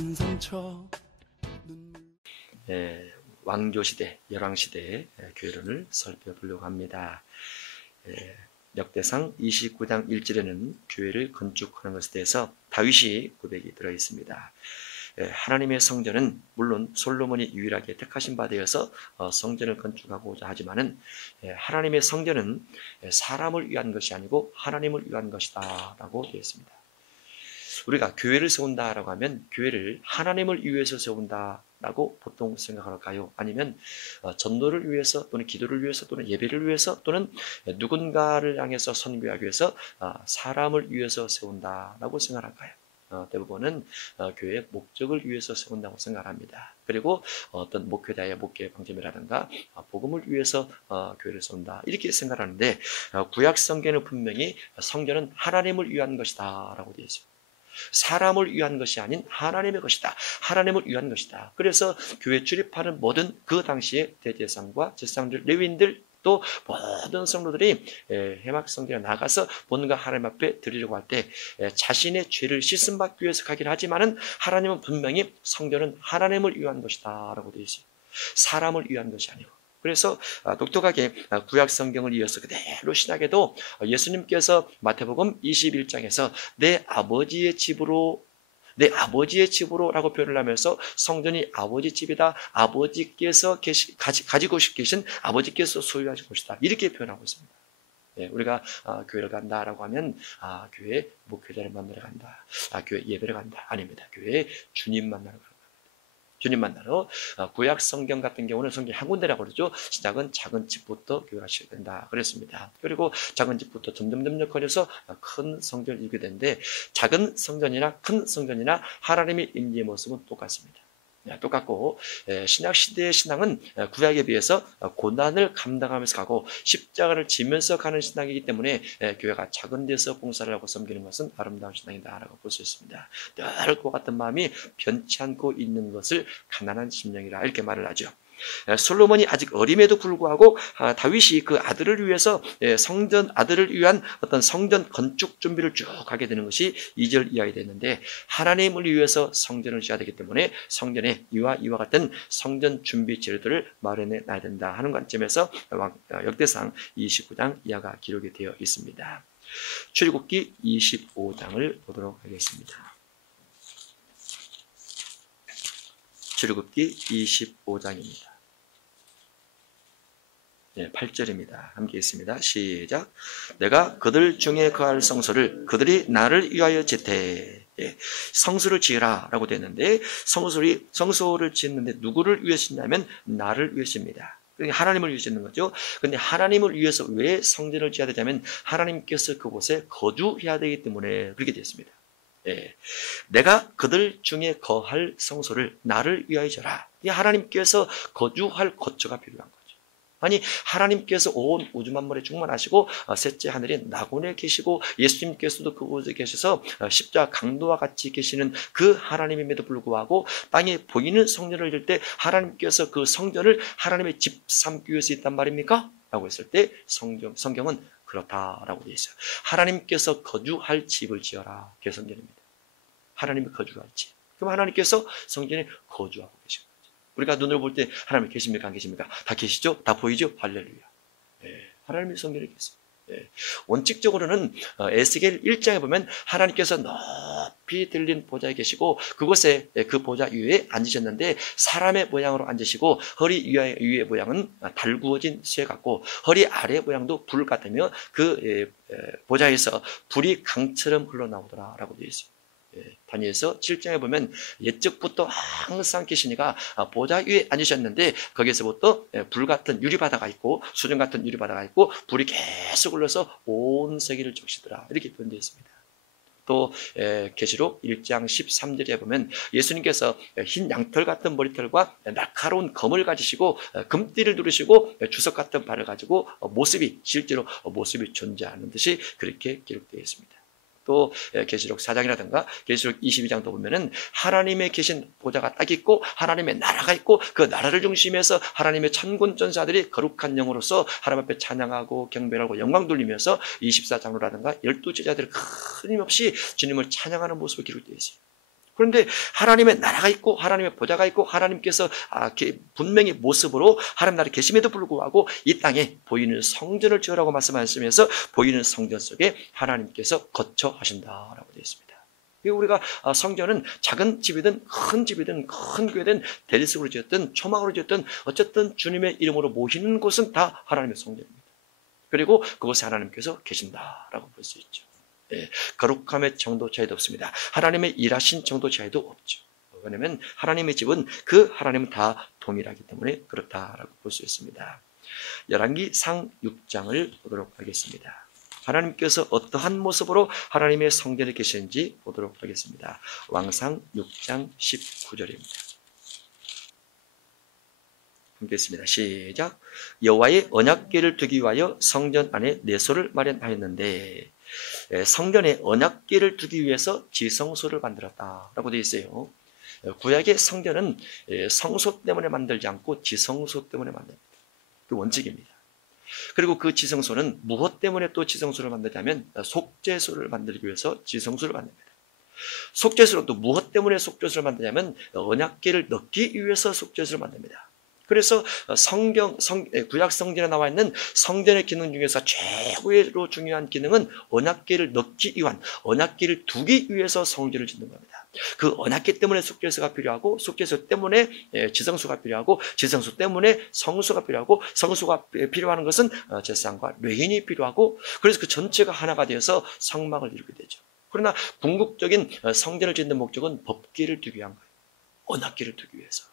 큰 상처 왕조시대, 열왕시대의 교회론을 살펴보려고 합니다. 역대상 29장 1절에는 교회를 건축하는 것에 대해서 다윗이 고백이 들어있습니다. 하나님의 성전은 물론 솔로몬이 유일하게 택하신 바 되어서 성전을 건축하고자 하지만은 하나님의 성전은 사람을 위한 것이 아니고 하나님을 위한 것이다 라고 되어 있습니다. 우리가 교회를 세운다라고 하면 교회를 하나님을 위해서 세운다라고 보통 생각할까요? 아니면 전도를 위해서 또는 기도를 위해서 또는 예배를 위해서 또는 누군가를 향해서 선교하기 위해서 사람을 위해서 세운다라고 생각할까요? 대부분은 교회의 목적을 위해서 세운다고 생각합니다. 그리고 어떤 목회자의 목회 방점이라든가 복음을 위해서 교회를 세운다 이렇게 생각하는데 구약 성경은 분명히 성전은 하나님을 위한 것이다 라고 되어 있습니다. 사람을 위한 것이 아닌 하나님의 것이다. 하나님을 위한 것이다. 그래서 교회 출입하는 모든 그 당시의 대제사장과 제사장들, 레위인들 또 모든 성도들이 회막 성전에 나가서 뭔가 하나님 앞에 드리려고 할 때 자신의 죄를 씻음받기 위해서 가긴 하지만은 하나님은 분명히 성전은 하나님을 위한 것이다 라고 되어 있어요. 사람을 위한 것이 아니고. 그래서 독특하게 구약 성경을 이어서 그대로 신약에도 예수님께서 마태복음 21장에서 내 아버지의 집으로 라고 표현을 하면서 성전이 아버지 집이다. 아버지께서 가지고 계신 아버지께서 소유하신 곳이다. 이렇게 표현하고 있습니다. 우리가 교회를 간다라고 하면 교회 목회자를 만나러 간다. 교회 예배를 간다. 아닙니다. 교회에 주님 만나러 간다. 주님 만나러 구약 성경 같은 경우는 성경 한 군데라고 그러죠. 시작은 작은 집부터 교회를 하셔야 된다 그랬습니다. 그리고 작은 집부터 점점 커져서 큰 성전을 이루게 되는데 작은 성전이나 큰 성전이나 하나님의 임재의 모습은 똑같습니다. 똑같고 신약 시대의 신앙은 구약에 비해서 고난을 감당하면서 가고 십자가를 지면서 가는 신앙이기 때문에 교회가 작은 데서 봉사를 하고 섬기는 것은 아름다운 신앙이다라고 볼 수 있습니다. 늘 그와 같은 마음이 변치 않고 있는 것을 가난한 심령이라 이렇게 말을 하죠. 솔로몬이 아직 어림에도 불구하고 다윗이 그 아들을 위해서 성전 아들을 위한 어떤 성전 건축 준비를 쭉 하게 되는 것이 2절 이하에 됐는데 하나님을 위해서 성전을 지어야 되기 때문에 성전에 이와 같은 성전 준비 재료들을 마련해 놔야 된다 하는 관점에서 역대상 29장 이하가 기록이 되어 있습니다. 출애굽기 25장을 보도록 하겠습니다. 출애굽기 25장입니다. 8절입니다. 함께 있습니다. 시작. 내가 그들 중에 거할 성소를 그들이 나를 위하여 짓되 성소를 지으라 라고 되는데 성소를 짓는데 누구를 위해 짓냐면 나를 위해 짓습니다. 하나님을 위해 짓는 거죠. 그런데 하나님을 위해서 왜 성전을 지어야 되냐면 하나님께서 그곳에 거주해야 되기 때문에 그렇게 되었습니다. 내가 그들 중에 거할 성소를 나를 위하여 지어라. 하나님께서 거주할 거처가 필요한 거죠. 아니 하나님께서 온 우주 만물에 충만하시고 셋째 하늘인 낙원에 계시고 예수님께서도 그곳에 계셔서 십자가 강도와 같이 계시는 그 하나님임에도 불구하고 땅에 보이는 성전을 질 때 하나님께서 그 성전을 하나님의 집 삼기 위해서 있단 말입니까? 라고 했을 때 성경은 그렇다라고 되어 있어요. 하나님께서 거주할 집을 지어라. 그게 성전입니다. 하나님이 거주할 집. 그럼 하나님께서 성전에 거주하고 계십니다. 우리가 눈으로 볼 때 하나님 계십니까? 안 계십니까? 다 계시죠? 다 보이죠? 할렐루야. 하나님의 성전에 계십니다. 원칙적으로는 에스겔 1장에 보면 하나님께서 높이 들린 보좌에 계시고 그곳에 그 보좌 위에 앉으셨는데 사람의 모양으로 앉으시고 허리 위의 모양은 달구어진 쇠 같고 허리 아래 모양도 불 같으며 그 보좌에서 불이 강처럼 흘러나오더라 라고 되어 있습니다. 다니엘서 7장에 보면 옛적부터 항상 계시니가 보좌 위에 앉으셨는데 거기에서부터 불같은 유리바다가 있고 수정 같은 유리바다가 있고 불이 계속 흘러서 온 세계를 적시더라 이렇게 표현되어 있습니다. 또 계시록 1장 13절에 보면 예수님께서 흰 양털 같은 머리털과 날카로운 검을 가지시고 금띠를 두르시고 주석 같은 발을 가지고 실제로 모습이 존재하는 듯이 그렇게 기록되어 있습니다. 또 계시록 4장이라든가 계시록 22장도 보면은 하나님의 계신 보좌가 딱 있고 하나님의 나라가 있고 그 나라를 중심해서 하나님의 천군 천사들이 거룩한 영으로서 하나님 앞에 찬양하고 경배하고 영광 돌리면서 24장로라든가 12제자들이 끊임없이 주님을 찬양하는 모습이 기록되어 있어요. 그런데 하나님의 나라가 있고 하나님의 보좌가 있고 하나님께서 분명히 모습으로 하나님 나라에 계심에도 불구하고 이 땅에 보이는 성전을 지으라고 말씀하시면서 보이는 성전 속에 하나님께서 거처하신다라고 되어 있습니다. 우리가 성전은 작은 집이든 큰 집이든 큰 교회든 대리석으로 지었든 초막으로 지었든 어쨌든 주님의 이름으로 모이는 곳은 다 하나님의 성전입니다. 그리고 그곳에 하나님께서 계신다라고 볼 수 있죠. 거룩함의 정도 차이도 없습니다. 하나님의 일하신 정도 차이도 없죠. 왜냐하면 하나님의 집은 그 하나님은 다 동일하기 때문에 그렇다라고 볼 수 있습니다. 열왕기상 6장을 보도록 하겠습니다. 하나님께서 어떠한 모습으로 하나님의 성전에 계시는지 보도록 하겠습니다. 왕상 6장 19절입니다. 함께 있습니다. 시작. 여호와의 언약궤를 두기 위하여 성전 안에 내소를 마련하였는데 성전에 언약궤를 두기 위해서 지성소를 만들었다라고 되어 있어요. 구약의 성전은 성소 때문에 만들지 않고 지성소 때문에 만듭니다. 그 원칙입니다. 그리고 그 지성소는 무엇 때문에 또 지성소를 만들냐면 속죄소를 만들기 위해서 지성소를 만듭니다. 속죄소는 또 무엇 때문에 속죄소를 만드냐면 언약궤를 넣기 위해서 속죄소를 만듭니다. 그래서 구약 성전에 나와 있는 성전의 기능 중에서 최고로 중요한 기능은 언약궤를 넣기 위한, 언약궤를 두기 위해서 성전을 짓는 겁니다. 그 언약궤 때문에 속죄소가 필요하고, 속죄소 때문에 지성소가 필요하고, 지성소 때문에 성소가 필요하고, 성소가 필요한 것은 제사장과 레인이 필요하고, 그래서 그 전체가 하나가 되어서 성막을 이루게 되죠. 그러나 궁극적인 성전을 짓는 목적은 법궤를 두기 위한 거예요. 언약궤를 두기 위해서.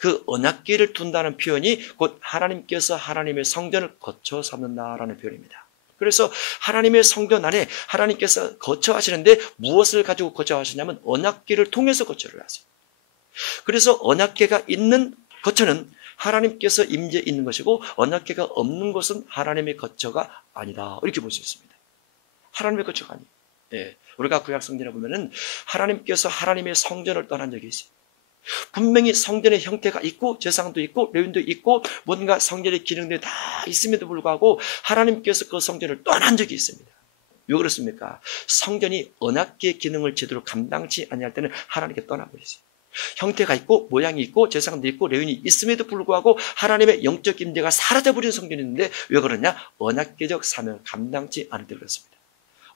그 언약궤를 둔다는 표현이 곧 하나님께서 하나님의 성전을 거처 삼는다라는 표현입니다. 그래서 하나님의 성전 안에 하나님께서 거처하시는데 무엇을 가지고 거처하시냐면 언약궤를 통해서 거처를 하세요. 그래서 언약궤가 있는 거처는 하나님께서 임재 있는 것이고 언약궤가 없는 것은 하나님의 거처가 아니다. 이렇게 볼 수 있습니다. 하나님의 거처가 아니에요. 우리가 구약 성전에 보면은 하나님께서 하나님의 성전을 떠난 적이 있어요. 분명히 성전의 형태가 있고 제사장도 있고 레위인도 있고 뭔가 성전의 기능들이 다 있음에도 불구하고 하나님께서 그 성전을 떠난 적이 있습니다. 왜 그렇습니까? 성전이 언약궤의 기능을 제대로 감당치 아니할 때는 하나님께 떠나버리세요. 형태가 있고 모양이 있고 제사장도 있고 레위인이 있음에도 불구하고 하나님의 영적 임재가 사라져버린 성전이 있는데 왜 그러냐? 언약궤적 사명을 감당치 않을 때 그렇습니다.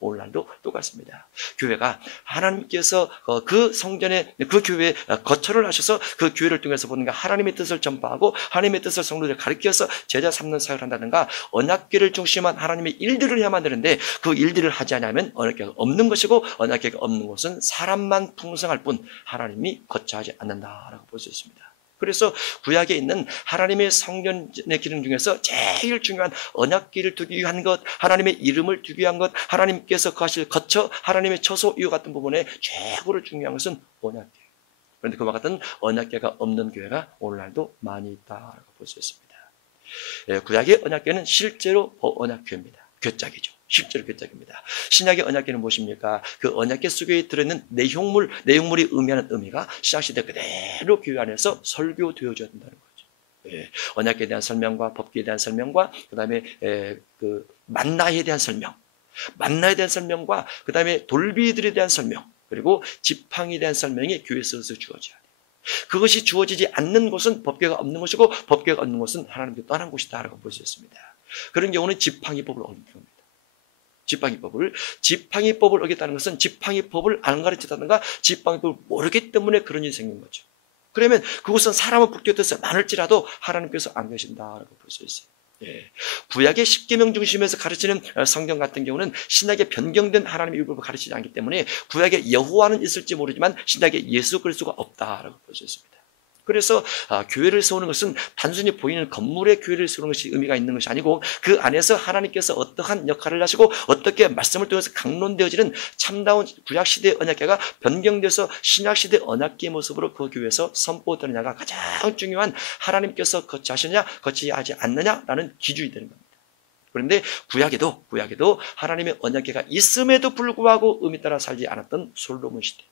오늘날도 똑같습니다. 교회가 하나님께서 그 성전에 그 교회에 거처를 하셔서 그 교회를 통해서 보는가 하나님의 뜻을 전파하고 하나님의 뜻을 성도들 가르쳐서 제자 삼는 사역을 한다든가 언약궤를 중심한 하나님의 일들을 해야만 되는데 그 일들을 하지 않으면 언약궤가 없는 것이고 언약궤가 없는 것은 사람만 풍성할 뿐 하나님이 거처하지 않는다라고 볼 수 있습니다. 그래서 구약에 있는 하나님의 성전의 기능 중에서 제일 중요한 언약궤를 두기 위한 것, 하나님의 이름을 두기 위한 것, 하나님께서 거하실 거처, 하나님의 처소 이와 같은 부분에 최고로 중요한 것은 언약궤. 그런데 그와 같은 언약궤가 없는 교회가 오늘날도 많이 있다고 볼 수 있습니다. 구약의 언약궤는 실제로 언약궤입니다. 괴짝이죠. 실제로 괴짝입니다. 신약의 언약궤는 무엇입니까? 그 언약궤 속에 들어있는 내용물이 의미하는 의미가 신약시대 그대로 교회 안에서 설교되어져야 된다는 거죠. 언약궤에 대한 설명과 법궤에 대한 설명과 그 다음에 그 만나에 대한 설명과 그 다음에 돌비들에 대한 설명 그리고 지팡이에 대한 설명이 교회에서 주어져야 돼요. 그것이 주어지지 않는 곳은 법궤가 없는 것이고 법궤가 없는 곳은 하나님께 떠난 곳이다라고 볼 수 있습니다. 그런 경우는 지팡이법을 어긴 겁니다. 지팡이법을 어겼다는 것은 지팡이법을 안 가르쳤다든가 지팡이법을 모르기 때문에 그런 일이 생긴 거죠. 그러면 그것은 사람은 불교에서 많을지라도 하나님께서 안 계신다라고 볼 수 있어요. 구약의 십계명 중심에서 가르치는 성경 같은 경우는 신약에 변경된 하나님의 일부를 가르치지 않기 때문에 구약에 여호와는 있을지 모르지만 신약에 예수 그리스도가 없다라고 볼 수 있습니다. 그래서 교회를 세우는 것은 단순히 보이는 건물의 교회를 세우는 것이 의미가 있는 것이 아니고 그 안에서 하나님께서 어떠한 역할을 하시고 어떻게 말씀을 통해서 강론되어지는 참다운 구약시대의 언약궤가 변경돼서 신약시대의 언약궤의 모습으로 그 교회에서 선포되느냐가 가장 중요한 하나님께서 거치하시느냐 거치하지 않느냐라는 기준이 되는 겁니다. 그런데 구약에도 하나님의 언약궤가 있음에도 불구하고 의미 따라 살지 않았던 솔로몬 시대.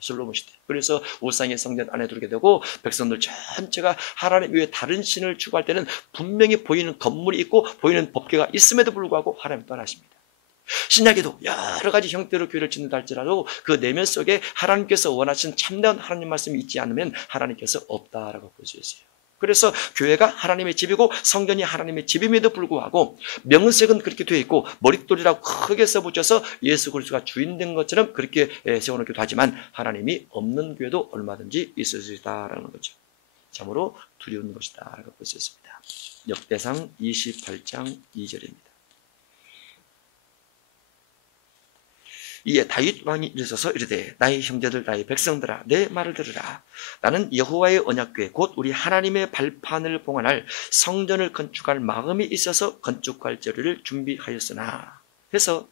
솔로몬 시대. 그래서 우상의 성전 안에 들게 되고 백성들 전체가 하나님 외에 다른 신을 추구할 때는 분명히 보이는 건물이 있고 보이는 법궤가 있음에도 불구하고 하나님을 떠나십니다. 신약에도 여러 가지 형태로 교회를 짓는다 할지라도 그 내면 속에 하나님께서 원하시는 참된 하나님 말씀이 있지 않으면 하나님께서 없다라고 볼 수 있어요. 그래서 교회가 하나님의 집이고 성전이 하나님의 집임에도 불구하고 명색은 그렇게 되어 있고 머릿돌이라고 크게 써붙여서 예수 그리스도가 주인 된 것처럼 그렇게 세워놓기도 하지만 하나님이 없는 교회도 얼마든지 있을 수 있다라는 거죠. 참으로 두려운 것이다 라고 볼 수 있습니다. 역대상 28장 2절입니다. 이에 다윗 왕이 일어서서 이르되 나의 형제들 나의 백성들아 내 말을 들으라. 나는 여호와의 언약궤 곧 우리 하나님의 발판을 봉헌할 성전을 건축할 마음이 있어서 건축할 재료를 준비하였으나 해서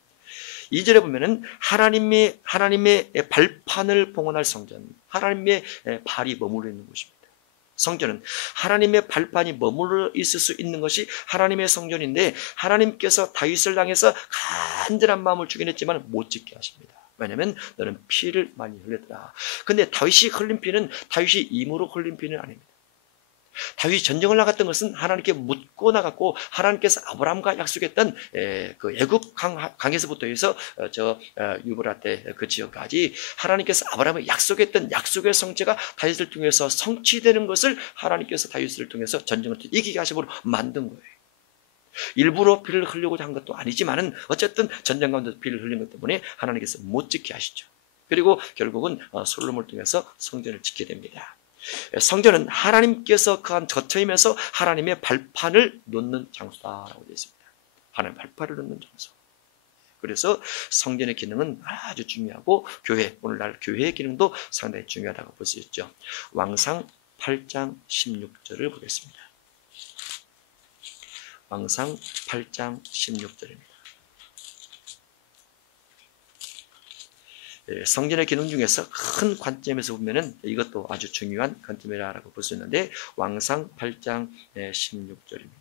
2절에 보면은 하나님의 발판을 봉헌할 성전, 하나님의 발이 머물러 있는 곳입니다. 성전은 하나님의 발판이 머물러 있을 수 있는 것이 하나님의 성전인데 하나님께서 다윗을 향해서 간절한 마음을 주긴 했지만 못 짓게 하십니다. 왜냐하면 너는 피를 많이 흘렸더라. 근데 다윗이 흘린 피는 다윗이 임으로 흘린 피는 아닙니다. 다윗이 전쟁을 나갔던 것은 하나님께 묻고 나갔고 하나님께서 아브라함과 약속했던 그 애굽 강에서부터 해서 유브라테 그 지역까지 하나님께서 아브라함에 약속했던 약속의 성취가 다윗을 통해서 성취되는 것을 하나님께서 다윗을 통해서 전쟁을 이기게 하심으로 만든 거예요. 일부러 피를 흘리고자 한 것도 아니지만은 어쨌든 전쟁 가운데 피를 흘린 것 때문에 하나님께서 못 짓게 하시죠. 그리고 결국은 솔로몬을 통해서 성전을 짓게 됩니다. 성전은 하나님께서 그 한 거처이면서 하나님의 발판을 놓는 장소다라고 되어 있습니다. 하나님의 발판을 놓는 장소. 그래서 성전의 기능은 아주 중요하고 오늘날 교회의 기능도 상당히 중요하다고 볼 수 있죠. 왕상 8장 16절을 보겠습니다. 왕상 8장 16절입니다. 성전의 기능 중에서 큰 관점에서 보면은 이것도 아주 중요한 관점이라고 볼 수 있는데 왕상 8장 16절입니다.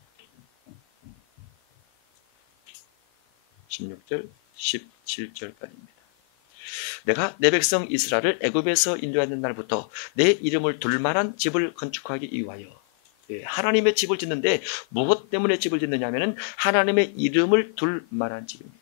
16절, 17절까지입니다. 내가 내 백성 이스라엘을 애굽에서 인도하는 날부터 내 이름을 둘 만한 집을 건축하기 위하여 하나님의 집을 짓는데 무엇 때문에 집을 짓느냐면은 하나님의 이름을 둘 만한 집입니다.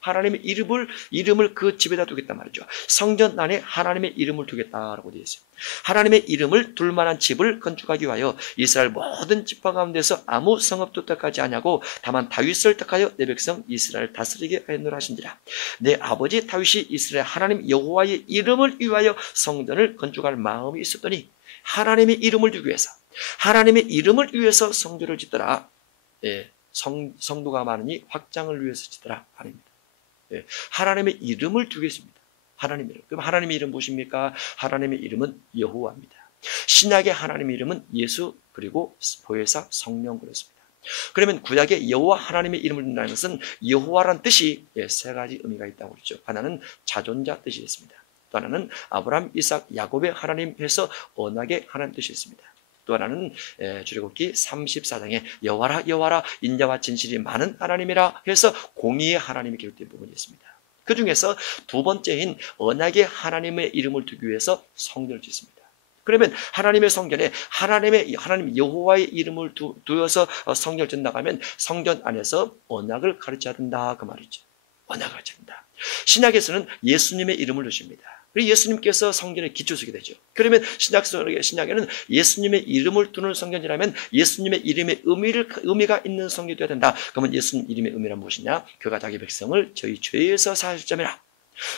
하나님의 이름을 그 집에다 두겠단 말이죠. 성전 안에 하나님의 이름을 두겠다라고 되어 있어요. 하나님의 이름을 둘 만한 집을 건축하기 위하여 이스라엘 모든 지파 가운데서 아무 성읍도 택하지 아니하고 다만 다윗을 택하여 내 백성 이스라엘 다스리게 하였노라 하신지라. 내 아버지 다윗이 이스라엘 하나님 여호와의 이름을 위하여 성전을 건축할 마음이 있었더니 하나님의 이름을 두기 위해서 하나님의 이름을 위해서 성전을 짓더라. 성도가 많으니 확장을 위해서 짓더라. 아닙니다. 하나님의 이름을 두겠습니다. 하나님의 이름. 그럼 하나님의 이름 무엇입니까? 하나님의 이름은 여호와입니다. 신약의 하나님의 이름은 예수 그리고 보혜사 성령 그랬습니다. 그러면 구약의 여호와 하나님의 이름을 둔다는 것은 여호와란 뜻이 세 가지 의미가 있다고 그랬죠. 하나는 자존자 뜻이 있습니다. 또 하나는 아브라함, 이삭, 야곱의 하나님 해서 언약의 하나님 뜻이 있습니다. 또 하나는 출애굽기 34장에 여호와라 여호와라 인자와 진실이 많은 하나님이라 해서 공의의 하나님이 기록된 부분이 있습니다. 그 중에서 두 번째인 언약의 하나님의 이름을 두기 위해서 성전을 짓습니다. 그러면 하나님의 성전에 하나님 여호와의 이름을 두어서 성전을 짓는다고 하면 성전 안에서 언약을 가르쳐야 된다 그 말이죠. 언약을 가르쳐야 된다. 신약에서는 예수님의 이름을 두십니다. 그리고 예수님께서 성전의 기초석이 되죠. 그러면 신약에는 예수님의 이름을 두는 성전이라면 예수님의 이름의 의미가 있는 성전이 되어야 된다. 그러면 예수님 이름의 의미란 무엇이냐? 그가 자기 백성을 저희 죄에서 사하셨자매라.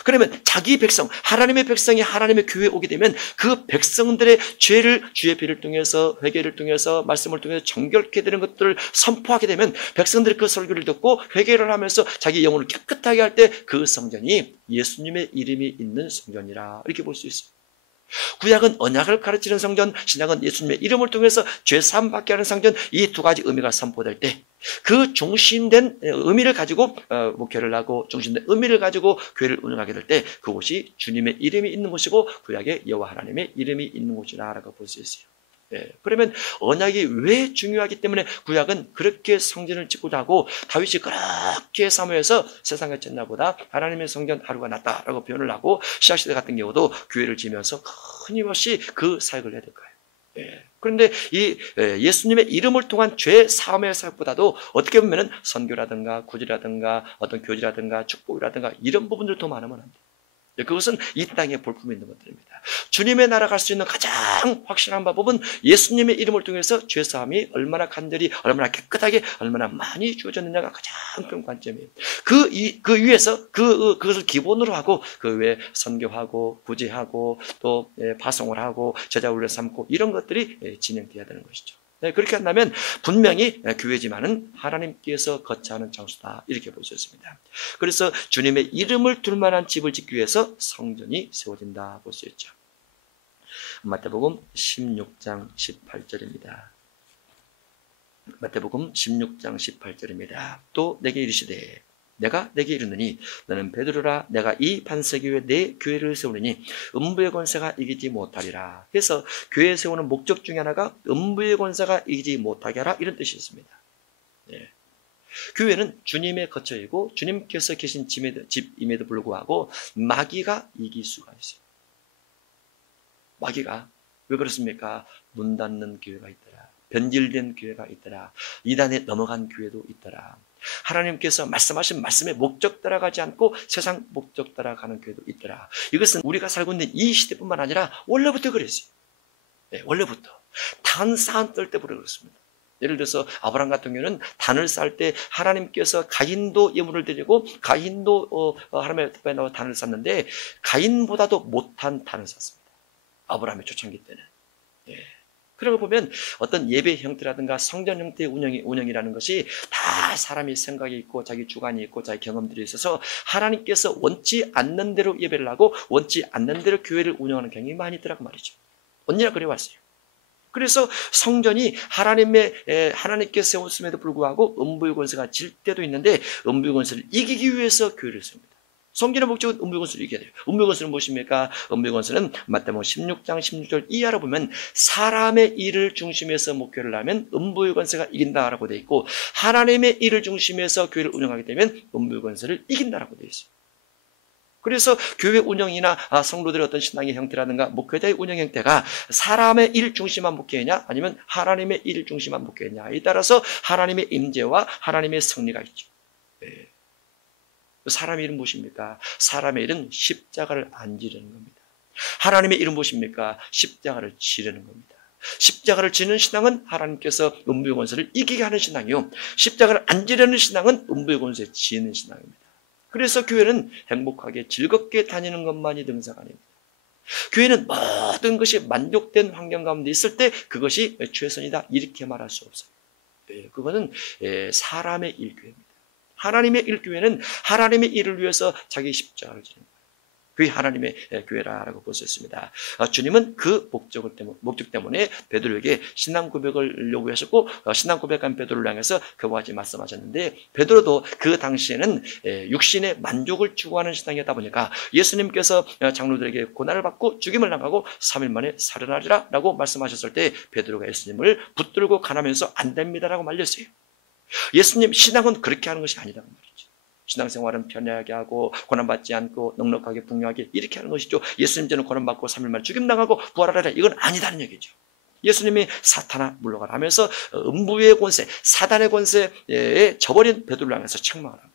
그러면 자기 백성, 하나님의 백성이 하나님의 교회에 오게 되면 그 백성들의 죄를 주의 피를 통해서 회개를 통해서 말씀을 통해서 정결케 되는 것들을 선포하게 되면 백성들이 그 설교를 듣고 회개를 하면서 자기 영혼을 깨끗하게 할 때 그 성전이 예수님의 이름이 있는 성전이라 이렇게 볼 수 있어요. 구약은 언약을 가르치는 성전, 신약은 예수님의 이름을 통해서 죄사함 받게 하는 성전, 이 두 가지 의미가 선포될 때 그 중심된 의미를 가지고 목회를 하고 중심된 의미를 가지고 교회를 운영하게 될 때 그곳이 주님의 이름이 있는 곳이고 구약의 여호와 하나님의 이름이 있는 곳이라고 볼 수 있어요. 그러면 언약이 왜 중요하기 때문에 구약은 그렇게 성전을 짓고자 하고 다윗이 그렇게 사모해서 세상의 전나보다 하나님의 성전 하루가 낫다라고 표현을 하고 신약시대 같은 경우도 교회를 지으면서 끊임없이 그 사역을 해야 될 거예요. 그런데 이 예수님의 이름을 통한 죄 사함의 사역보다도 어떻게 보면 선교라든가 구제라든가 어떤 교제라든가 축복이라든가 이런 부분들 더 많으면 안 돼요. 그것은 이 땅에 볼품이 있는 것들입니다. 주님의 나라 갈 수 있는 가장 확실한 방법은 예수님의 이름을 통해서 죄사함이 얼마나 간절히, 얼마나 깨끗하게, 얼마나 많이 주어졌느냐가 가장 큰 관점이에요. 그 위에서 그것을 기본으로 하고 그 외에 선교하고 구제하고 또 파송을 하고 제자훈련 삼고 이런 것들이 진행돼야 되는 것이죠. 그렇게 한다면 분명히 교회지만은 하나님께서 거처하는 장소다 이렇게 볼 수 있습니다. 그래서 주님의 이름을 둘 만한 집을 짓기 위해서 성전이 세워진다 볼 수 있죠. 마태복음 16장 18절입니다. 마태복음 16장 18절입니다. 또 내게 이르시되 내가 내게 이르느니 너는 베드로라 내가 이 반석 위에 내 교회를 세우느니 음부의 권세가 이기지 못하리라. 그래서 교회 세우는 목적 중에 하나가 음부의 권세가 이기지 못하게 하라 이런 뜻이 있습니다. 교회는 주님의 거처이고 주님께서 계신 집임에도 불구하고 마귀가 이길 수가 있어요. 마귀가 왜 그렇습니까? 문 닫는 교회가 있더라. 변질된 교회가 있더라. 이단에 넘어간 교회도 있더라. 하나님께서 말씀하신 말씀의 목적 따라가지 않고 세상 목적 따라가는 교회도 있더라. 이것은 우리가 살고 있는 이 시대뿐만 아니라 원래부터 그랬어요. 원래부터 단 쌓은 떨 때부터 그렇습니다. 예를 들어서 아브라함 같은 경우는 단을 쌓을 때 하나님께서 가인도 예물을 드리고 가인도 하나님의 앞에 나와 단을 쌓는데 가인보다도 못한 단을 쌓습니다. 아브라함의 초창기 때는. 그러고 보면 어떤 예배 형태라든가 성전 형태의 운영이라는 것이 다 사람이 생각이 있고 자기 주관이 있고 자기 경험들이 있어서 하나님께서 원치 않는 대로 예배를 하고 원치 않는 대로 교회를 운영하는 경향이 많이 있더라고 말이죠. 언제나 그래 왔어요. 그래서 성전이 하나님께서 세웠음에도 불구하고 음부의 권세가 질 때도 있는데 음부의 권세를 이기기 위해서 교회를 세웁니다. 성전의 목적은 음부의 권세를 이겨야 돼요. 음부의 권세는 무엇입니까? 음부의 권세는 마태복음 16장 16절 이하로 보면 사람의 일을 중심해서 목회를 하면 음부의 권세가 이긴다라고 되어 있고 하나님의 일을 중심해서 교회를 운영하게 되면 음부의 권세를 이긴다라고 되어 있어요. 그래서 교회 운영이나 성도들의 어떤 신앙의 형태라든가 목회자의 운영 형태가 사람의 일 중심한 목회냐 아니면 하나님의 일 중심한 목회냐에 따라서 하나님의 임재와 하나님의 승리가 있죠. 사람의 일은 무엇입니까? 사람의 일은 십자가를 안 지르는 겁니다. 하나님의 일은 무엇입니까? 십자가를 지르는 겁니다. 십자가를 지는 신앙은 하나님께서 음부의 권세를 이기게 하는 신앙이요. 십자가를 안 지르는 신앙은 음부의 권세에 지는 신앙입니다. 그래서 교회는 행복하게 즐겁게 다니는 것만이 등사가 아닙니다. 교회는 모든 것이 만족된 환경 가운데 있을 때 그것이 최선이다 이렇게 말할 수 없어요. 그거는 사람의 일교회입니다. 하나님의 일교회는 하나님의 일을 위해서 자기 십자가를 지는 거예요. 그게 하나님의 교회라고 볼 수 있습니다. 주님은 그 목적 때문에 베드로에게 신앙 고백을 요구하셨고 신앙 고백한 베드로를 향해서 그와 같이 말씀하셨는데 베드로도 그 당시에는 육신의 만족을 추구하는 신앙이었다 보니까 예수님께서 장로들에게 고난을 받고 죽임을 당하고 3일 만에 살아나리라 라고 말씀하셨을 때 베드로가 예수님을 붙들고 가라면서 안 됩니다라고 말렸어요. 예수님 신앙은 그렇게 하는 것이 아니라는 말이죠. 신앙생활은 편하게 하고 고난받지 않고 넉넉하게 풍요하게 이렇게 하는 것이죠. 예수님 저는 고난받고 3일 만에 죽임당하고 부활하라 이건 아니다는 얘기죠. 예수님이 사탄아 물러가라 하면서 음부의 권세 사단의 권세에 져버린 베드로를 향해서 책망을 합니다.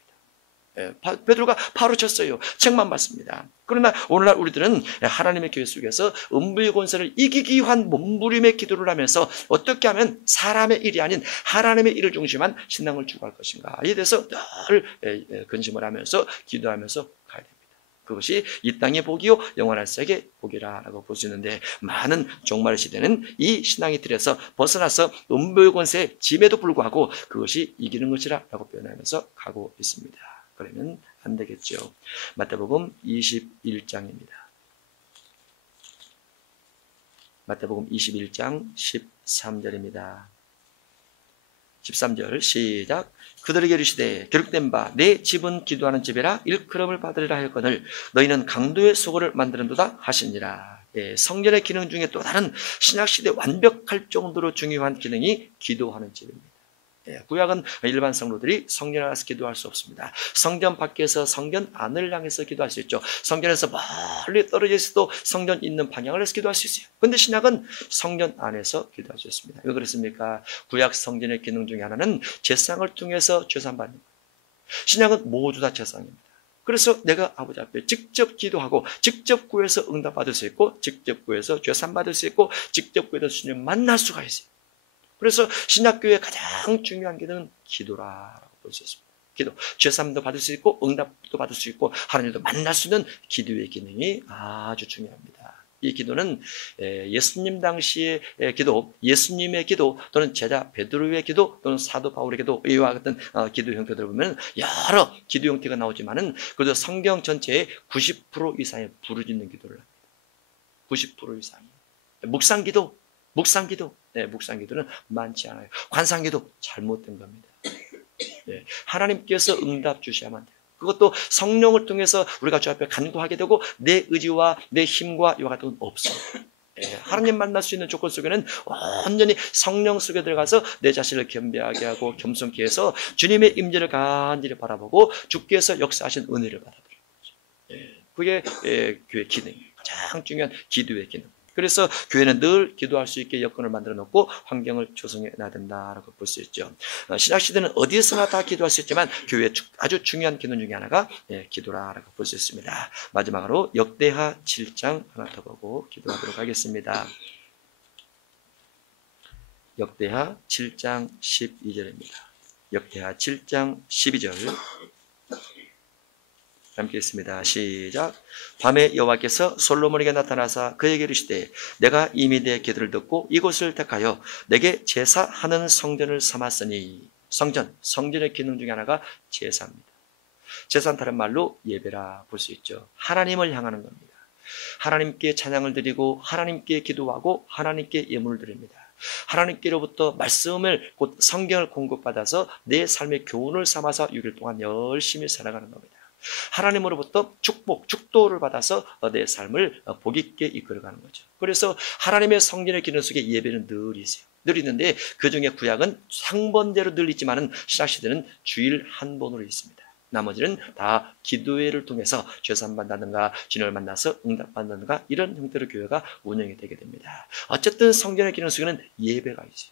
베드로가 바로 쳤어요. 책만 받습니다. 그러나 오늘날 우리들은 하나님의 교회 속에서 음부의 권세를 이기기 위한 몸부림의 기도를 하면서 어떻게 하면 사람의 일이 아닌 하나님의 일을 중심한 신앙을 추구할 것인가에 대해서 늘 근심을 하면서 기도하면서 가야 됩니다. 그것이 이 땅의 복이요 영원한 세계 복이라고 볼 수 있는데 많은 종말 시대는 이 신앙의 틀에서 벗어나서 음부의 권세에 짐에도 불구하고 그것이 이기는 것이라고 표현하면서 가고 있습니다. 그러면 안 되겠죠. 마태복음 21장입니다. 마태복음 21장 13절입니다. 13절 시작. 그들에게 이르시되 기록된 바 내 집은 기도하는 집이라 일컬음을 받으리라 하였거늘 너희는 강도의 수고를 만드는도다 하시니라. 성전의 기능 중에 또 다른 신약시대 완벽할 정도로 중요한 기능이 기도하는 집입니다. 구약은 일반 성도들이 성전 안에서 기도할 수 없습니다. 성전 밖에서 성전 안을 향해서 기도할 수 있죠. 성전에서 멀리 떨어져 있어도 성전 있는 방향을 해서 기도할 수 있어요. 그런데 신약은 성전 안에서 기도할 수 있습니다. 왜 그렇습니까? 구약 성전의 기능 중에 하나는 제사장을 통해서 죄산받는 거예요. 신약은 모두 다 제사장입니다. 그래서 내가 아버지 앞에 직접 기도하고 직접 구해서 응답받을 수 있고 직접 구해서 죄산받을 수 있고 직접 구해서 주님 만날 수가 있어요. 그래서 신약교회의 가장 중요한 기도는 기도라고 볼 수 있습니다. 기도, 죄사함도 받을 수 있고 응답도 받을 수 있고 하나님도 만날 수 있는 기도의 기능이 아주 중요합니다. 이 기도는 예수님 당시의 기도, 예수님의 기도 또는 제자 베드로의 기도 또는 사도 바울의 기도, 이와 같은 기도 형태들을 보면 여러 기도 형태가 나오지만은 그래도 성경 전체의 90% 이상의 부르짖는 기도를 합니다. 90% 이상이. 묵상기도, 묵상기도는 많지 않아요. 관상기도 잘못된 겁니다. 하나님께서 응답 주셔야만 돼요. 그것도 성령을 통해서 우리가 주 앞에 간구하게 되고 내 의지와 내 힘과 이와 같은 건 없어요. 하나님 만날 수 있는 조건 속에는 완전히 성령 속에 들어가서 내 자신을 겸비하게 하고 겸손케 해서 주님의 임재를 간절히 바라보고 주께서 역사하신 은혜를 받아들이는 거죠. 그게 교회 기능이에요. 가장 중요한 기도의 기능. 그래서 교회는 늘 기도할 수 있게 여건을 만들어 놓고 환경을 조성해 놔야 된다라고 볼 수 있죠. 신약시대는 어디에서나 다 기도할 수 있지만 교회의 아주 중요한 기능 중에 하나가 기도라고 볼 수 있습니다. 마지막으로 역대하 7장 하나 더 보고 기도하도록 하겠습니다. 역대하 7장 12절입니다. 역대하 7장 12절 함께 있습니다. 시작. 밤에 여호와께서 솔로몬에게 나타나사 그에게 이르시되 내가 이미 내 기도를 듣고 이곳을 택하여 내게 제사하는 성전을 삼았으니 성전의 기능 중에 하나가 제사입니다. 제사는 다른 말로 예배라 볼 수 있죠. 하나님을 향하는 겁니다. 하나님께 찬양을 드리고 하나님께 기도하고 하나님께 예물을 드립니다. 하나님께로부터 말씀을 곧 성경을 공급받아서 내 삶의 교훈을 삼아서 6일 동안 열심히 살아가는 겁니다. 하나님으로부터 축도를 받아서 내 삶을 복 있게 이끌어가는 거죠. 그래서 하나님의 성전의 기능 속에 예배는 늘 있어요. 늘 있는데 그 중에 구약은 상번제로 늘 있지만은 신약시대는 주일 한 번으로 있습니다. 나머지는 다 기도회를 통해서 죄산받는가 주님을 만나서 응답받는가 이런 형태로 교회가 운영이 되게 됩니다. 어쨌든 성전의 기능 속에는 예배가 있어요.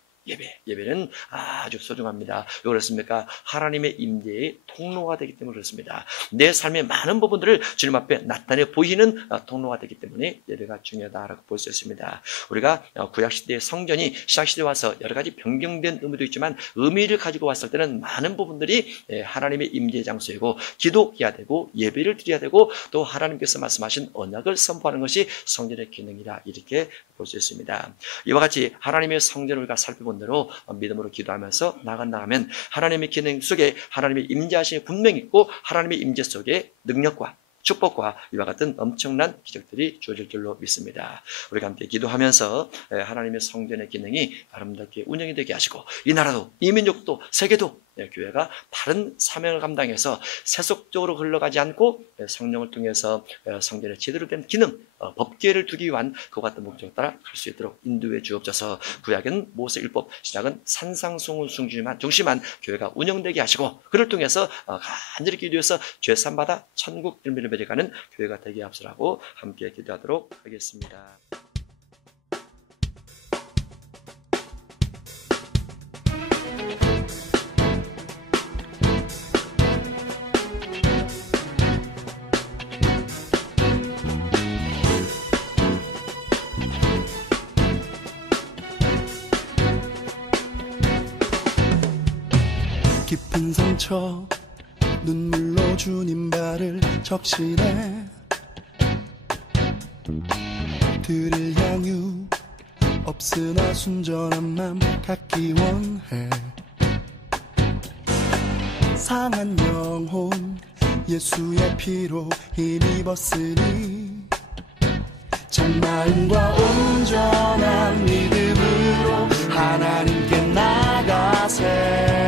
예배는 아주 소중합니다. 왜 그렇습니까? 하나님의 임재의 통로가 되기 때문에 그렇습니다. 내 삶의 많은 부분들을 주님 앞에 나타내 보이는 통로가 되기 때문에 예배가 중요하다고 볼 수 있습니다. 우리가 구약시대의 성전이 신약시대에 와서 여러 가지 변경된 의미도 있지만 의미를 가지고 왔을 때는 많은 부분들이 하나님의 임재 장소이고 기도해야 되고 예배를 드려야 되고 또 하나님께서 말씀하신 언약을 선포하는 것이 성전의 기능이라 이렇게 볼 수 있습니다. 이와 같이 하나님의 성전을 우리가 살펴본 대로 믿음으로 기도하면서 나간다면 하나님의 기능 속에 하나님의 임재하심이 분명히 있고 하나님의 임재 속에 능력과 축복과 이와 같은 엄청난 기적들이 주어질 줄로 믿습니다. 우리가 함께 기도하면서 하나님의 성전의 기능이 아름답게 운영이 되게 하시고 이 나라도 이 민족도 세계도 교회가 다른 사명을 감당해서 세속적으로 흘러가지 않고 성령을 통해서 성전의 제대로 된 기능, 법계를 두기 위한 그와 같은 목적을 따라 갈 수 있도록 인도해 주옵소서. 구약은 모세율법, 신약은 산상송을 중심한 교회가 운영되게 하시고 그를 통해서 간절히 기도해서 죄산받아 천국 일미를 맺어가는 교회가 되게 합수라고 함께 기도하도록 하겠습니다. 깊은 상처 눈물로 주님 발을 적시네 들을 향유 없으나 순전한 맘 갖기 원해 상한 영혼 예수의 피로 힘입었으니 참 마음과 온전한 믿음으로 하나님께 나가세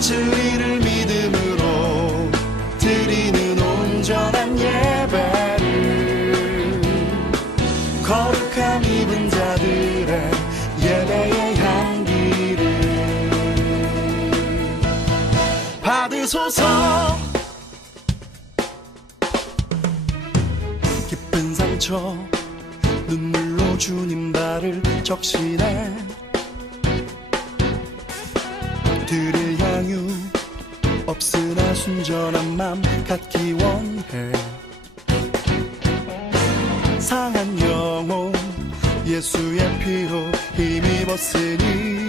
진리를 믿음으로 드리는 온전한 예배를 거룩함 입은 자들의 예배에 받으소서. 깊은 상처 눈물로 주님 발을 적시네. 들을 향유 없으나 순전한 맘 갖기 원해. 상한 영혼 예수의 피로 힘입었으니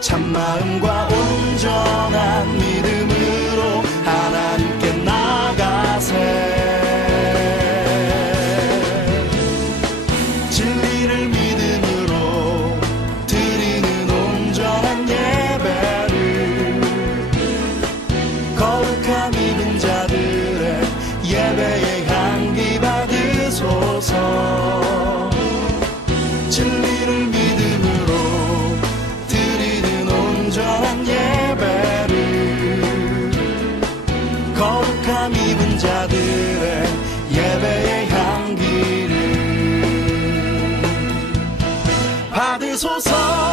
참마음과 온전한 믿음으로 하나님께 나가세. 진리를 믿음으로 드리는 온전한 예배를 거룩함 입은 자들의 예배의 향기 받으소서. 진리를 믿음으로 드리는 온전한 예배를 거룩함 입은 자들의 예배의 향기를 받으소서.